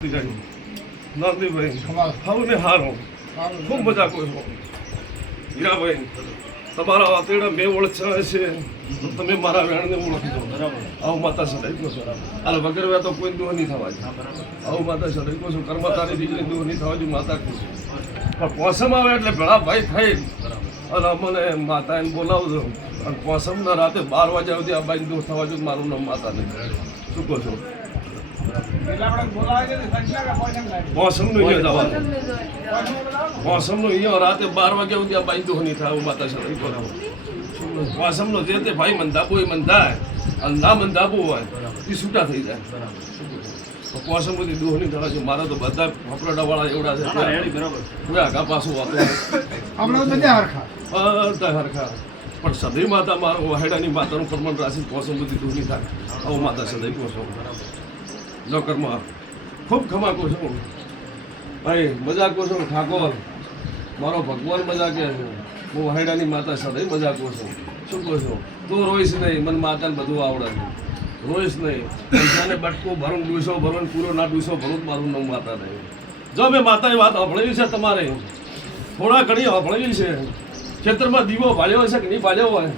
નાનજીભાઈ હારું ને હારું ખૂબ મજા કરું હીરાભાઈ તમારા વાતેડા મેં ઓળખ્યા છે તમે મારા વેણને ઓળખજો આવું માતા સદાઈ કહો છો અને વગર વે તો કોઈ દૂર નહીં થવા છે આવું માતા સદાઈ કહો છો કર્મતાની દીકરી દૂર નહીં થવા જોઈએ માતા કહું છું પણ પોસમ આવે એટલે ભેળા ભાઈ થઈ અને અમને માતા એને બોલાવજો અને પોસમના રાતે 12 વાગ્યા સુધી આ બાઈ દૂર થવા જોઈએ મારું નામ માતા નહીં શું કહો છો મોસમનું અહીંયા જવાનું મોસમનું અહીંયા રાતે 12 વાગ્યા સુધી આ બાઈ દુઃખ નહીં થાય માતા સદાઈ બોલાવો મોસમનો જે તે ભાઈ મંદાબો એ મંદાય અને ના મંદાબો હોય એ છૂટા થઈ જાય મોસમ બધી દુઃખ નહીં થવા છે મારા તો બધા ફફડાવાળા એવડા છે કોઈ આગા પાછું વાતો બધા હરખા પણ સદૈવ માતા મારો વાહેડાની માતાનું પ્રમાણ રાશિ મોસમ બધી દુઃખ નહીં થાય આવું માતા સદાઈ કહો નોકરમાં ખૂબ ખમા કહું છું ભાઈ મજા કહું છું ઠાકોર મારો ભગવાન મજા કહે છે હું વાહેડાની માતા સદાઈ મજા કહું છું શું કહું છું તું રોઈશ નહીં મને માતાને બધું આવડે છે રોઈશ નહીં પૈસાને બટકો ભરું ડૂસો ભરું પૂરો ના ડૂસો ભરું મારું નામ માતા નહીં જો મેં માતાની વાત સાંભળેલી છે તમારે થોડા ઘણી સાંભળેલી છે ખેતરમાં દીવો ભાળ્યો હશે કે નહીં ભાળ્યો હોય